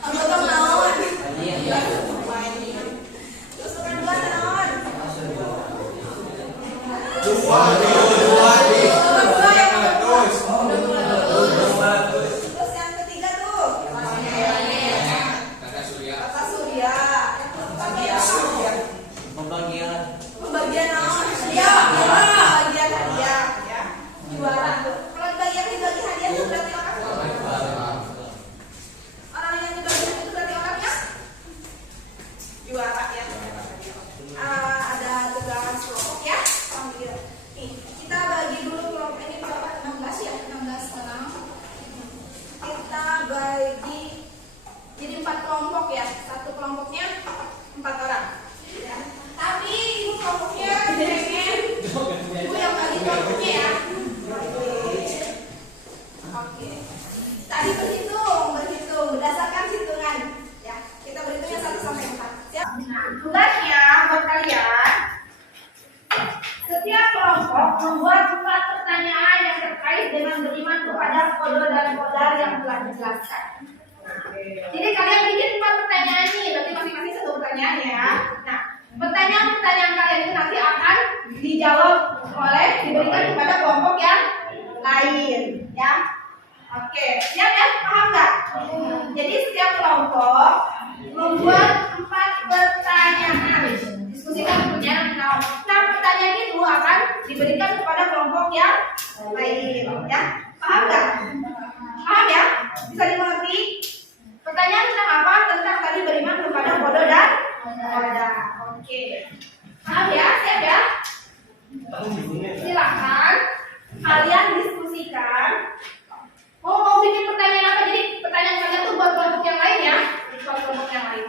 Aku dibagi jadi 4 kelompok ya. Satu kelompoknya 4 orang. Ya. Tapi ibu kelompoknya pengen ibu yang bagi kelompoknya ya. Oke. Tadi berhitung berdasarkan hitungan. Ya, kita berhitungnya 1 sampai 4. Siap? Nah, tugasnya buat kalian. Setiap kelompok membuat 4 pertanyaan yang terkait dengan beriman kepada kode dan kodar yang telah dijelaskan. Jadi kalian bikin 4 pertanyaan nih, berarti masing-masing 1 pertanyaan ya. Nah, pertanyaan-pertanyaan kalian itu nanti akan dijawab diberikan kepada kelompok yang lain, ya. Oke, siap ya? Paham nggak? Jadi setiap kelompok membuat 4 pertanyaan. Diskusikan pertanyaan. Nah, pertanyaan itu akan diberikan kepada kelompok yang lain, ya. Paham nggak? Paham ya? Bisa dimengerti? Pertanyaan tentang apa? Tentang tadi beriman kepada kode dan kodar. Oke. Paham ya? Siap ya? Silakan kalian diskusikan. Mau bikin pertanyaan apa? Jadi pertanyaan kalian tuh buat kelompok yang lain ya. Buat kelompok yang lain.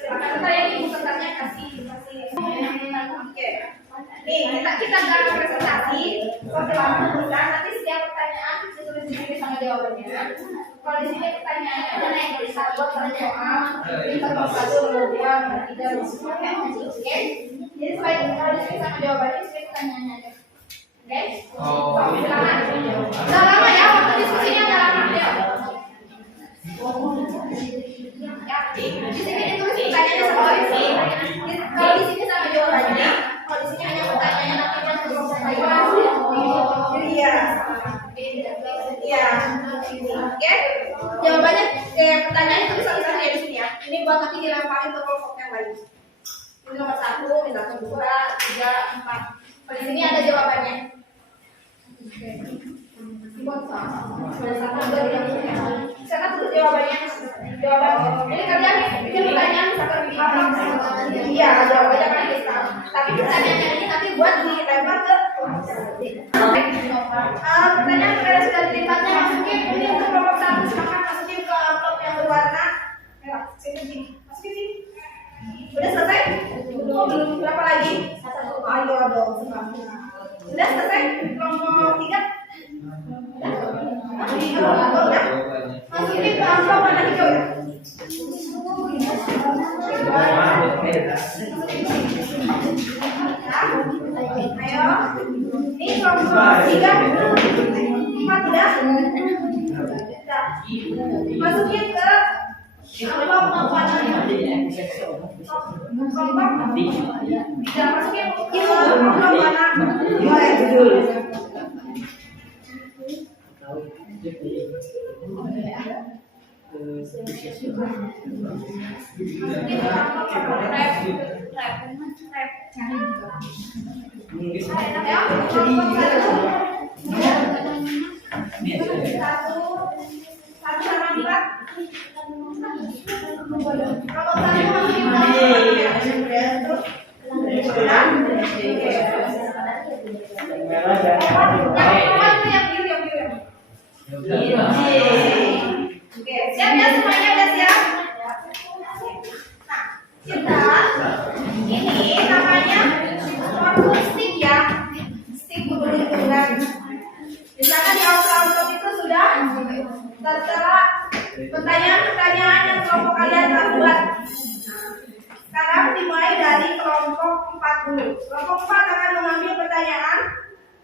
Silakan saya ibu pesertanya kasih. Oke. Nih kita akan presentasi. Pertanyaan tulisan. Nanti setiap pertanyaan ditulis di sini sama jawabannya. Kalau di sini pertanyaannya ada naik tulisan buat pertanyaan. Kita 1, 2, 3, 4. Oke. Jadi kalau di sini sama jawabannya setiap pertanyaannya aja. Oke. Silakan. Udah lama ya waktu diskusinya udah lama ya. Di sini ditulis pertanyaannya sama sih. Kalau di sini sama jawabannya. Kalau di sini hanya pertanyaannya nanti kan belum pertanyaan. Iya. Iya. Oke. Jawabannya pertanyaan itu bisa ya di sini ya. Ini buat nanti dilemparin ke kelompok yang lain. Ini nomor 1, misalkan 2, 3, 4. Kalau di sini ada jawabannya. Misalkan tuh jawabannya. Jadi kalian bikin pertanyaan misalkan apa? Iya, jawabannya kan bisa. Tapi pertanyaannya ini nanti buat dilempar ke pertanyaan kalian sudah dilemparnya masukin ini untuk kelompok 1 silakan masukin ke amplop yang berwarna merah. Sini. Masukin sini. Udah selesai? Belum berapa lagi? Ayo dong, sudah selesai? Kelompok 3? Udah? Masukin ke amplop warna hijau ya? Ayo. Ini kelompok 3, 4 udah? Masukin ke amplop warna hijau. Bisa masukin itu amplop warna boleh. Oke, siap ya semuanya, udah siap? Nah, kita ini namanya formul stick ya. Stick untuk hitungan. Misalkan di auto itu sudah tertera pertanyaan-pertanyaan yang kelompok kalian telah buat. Sekarang dimulai dari kelompok 4 dulu. Kelompok 4 akan mengambil pertanyaan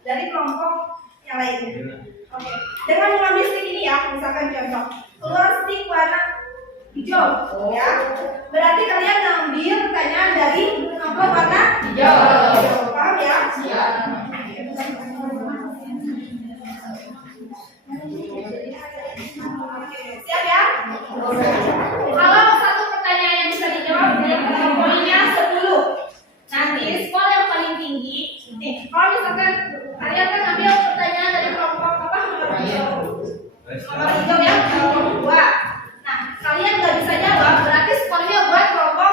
dari kelompok yang lainnya. Oke. Dengan mengambil stick ini ya, misalkan contoh, keluar stick warna hijau, ya. Berarti kalian ngambil pertanyaan dari kelompok warna hijau. Paham ya? Siap. Siap ya? Kalau satu pertanyaan yang bisa dijawab poinnya 10. Nanti skor yang paling tinggi. Kalau misalkan kalian kan ambil pertanyaan dari kelompok apa? Nomor hijau ya, kelompok 2. Nah, kalian nggak bisa jawab, berarti skornya buat kelompok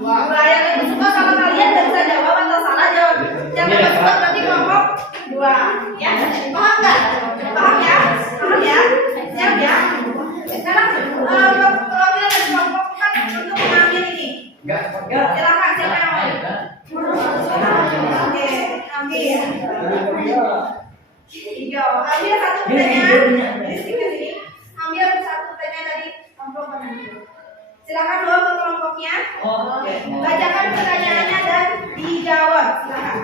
2. Yang lebih suka kalau kalian nggak bisa jawab atau salah jawab, yang lebih suka berarti kelompok 2. Ya, paham nggak? Paham ya? Paham ya? Siap ya? Sekarang Silakan siapa yang mau? Oke, ambil. Hijau. Ambil satu pertanyaan. Di sini. Ambil satu pertanyaan tadi amplop mana? Silakan dua ke kelompoknya. Bacakan pertanyaannya dan dijawab. Silakan.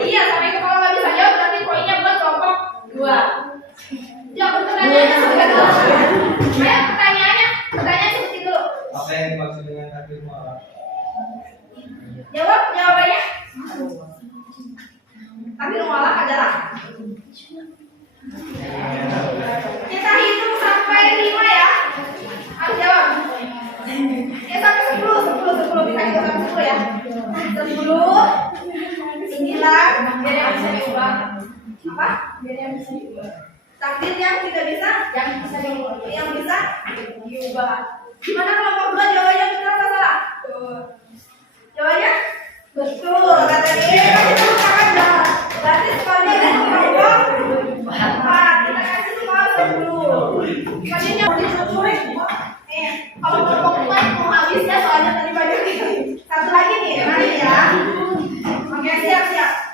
Iya, sampai itu kalau nggak bisa jawab berarti poinnya buat kelompok 2. Jawab pertanyaannya sampai dulu. Ayo pertanyaan seperti dulu. Apa yang dimaksud dengan takdir mualaf? Jawab jawabannya. Takdir mualaf adalah kita hitung sampai 5 ya. Harus jawab. Ya sampai 10 kita hitung sampai 10 ya. 10 9 biar yang bisa diubah. Apa? Biar yang bisa diubah. Takdir yang tidak bisa, yang bisa diubah. Gimana kelompok 2 jawabannya betul atau salah? Jawabannya betul. Kata dia kasih tepuk tangan dah. Berarti skornya dari kelompok 4. Kita kasih skor 10. Selanjutnya kalau kelompok 4 mau habis ya soalnya tadi banyak ini. Satu lagi nih, mari ya. Oke, siap.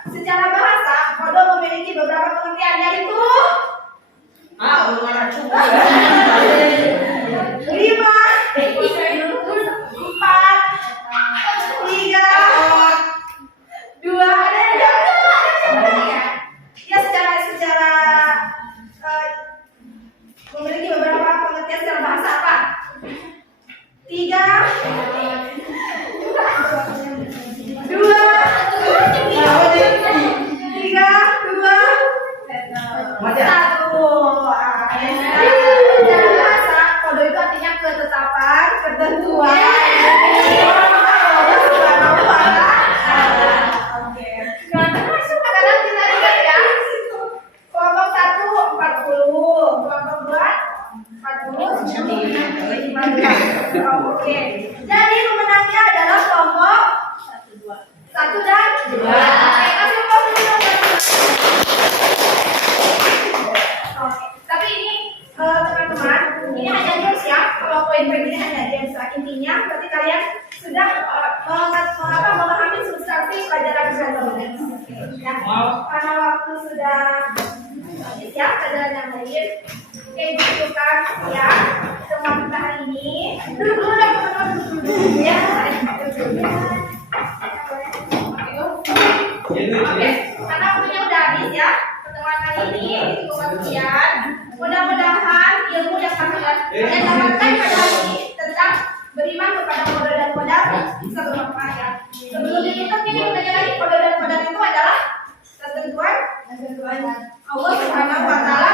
Secara bahasa, kodo memiliki beberapa pengertian yaitu 5, 4, 3, 2, 1. Ada ya secara memiliki beberapa pengertian secara bahasa apa? 3, 2, 1. Bahasa kode itu artinya ketetapan, ketentuan. Langsung pada nanti ya. Kelompok 1 40, kelompok 2 40, 15. Oke. Jadi pemenangnya adalah kelompok 1 dan 2. Oke, kasih tepuk tangan. Tapi ini teman-teman, ini hanya games ya. Kalau poin-poin ini hanya games lah. Intinya berarti kalian sudah memahami substansi pelajaran kalian. Ya, karena waktu sudah habis ya pelajaran yang lain. Oke, gitu kan ya. Teman kita hari ini. Duduk dulu deh teman-teman. Ya. Oke, karena waktunya udah habis ya. Pertemuan kali ini cukup sekian. Mudah-mudahan ilmu yang kalian dapatkan pada hari ini tentang beriman kepada kode dan kodar bisa bermanfaat ya. Sebelum ditutup ini kita lagi kode dan kodar itu adalah ketentuan Allah Subhanahu wa Ta'ala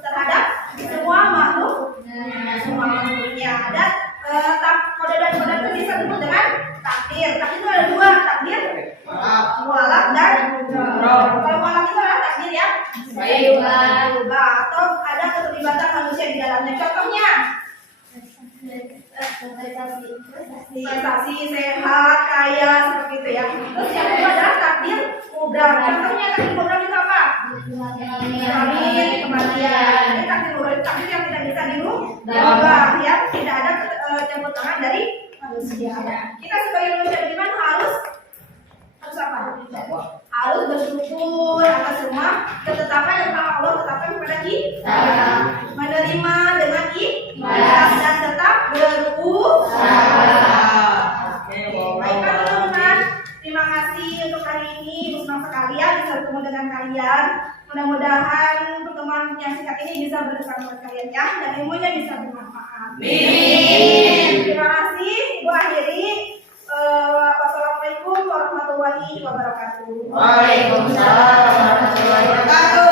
terhadap semua makhluknya. Dan kode dan kodar itu bisa disebut dengan takdir. Takdir itu ada 2, takdir mualaf dan kalau mualaf itu adalah takdir ya berubah atau ada keterlibatan manusia di dalamnya. Contohnya prestasi, sehat, kaya seperti itu ya. Terus yang kedua adalah takdir mubram. Contohnya takdir mubram itu apa? Kematian. Ini takdir mubram itu takdir yang tidak bisa dirubah ya, tidak ada campur tangan dari manusia. Kita sebagai manusia beriman harus apa? Harus bersyukur atas semua ketetapan yang telah Allah tetapkan kepada kita. Menerima dengan ikhlas dan tetap berusaha. Baiklah teman-teman, terima kasih untuk hari ini. Bersama sekalian bisa bertemu dengan kalian. Mudah-mudahan pertemuan yang singkat ini bisa berkesan buat kalian ya, dan ilmunya bisa bermanfaat. Terima kasih. Ibu akhiri. Wassalamualaikum warahmatullahi wabarakatuh. Waalaikumsalam warahmatullahi wabarakatuh.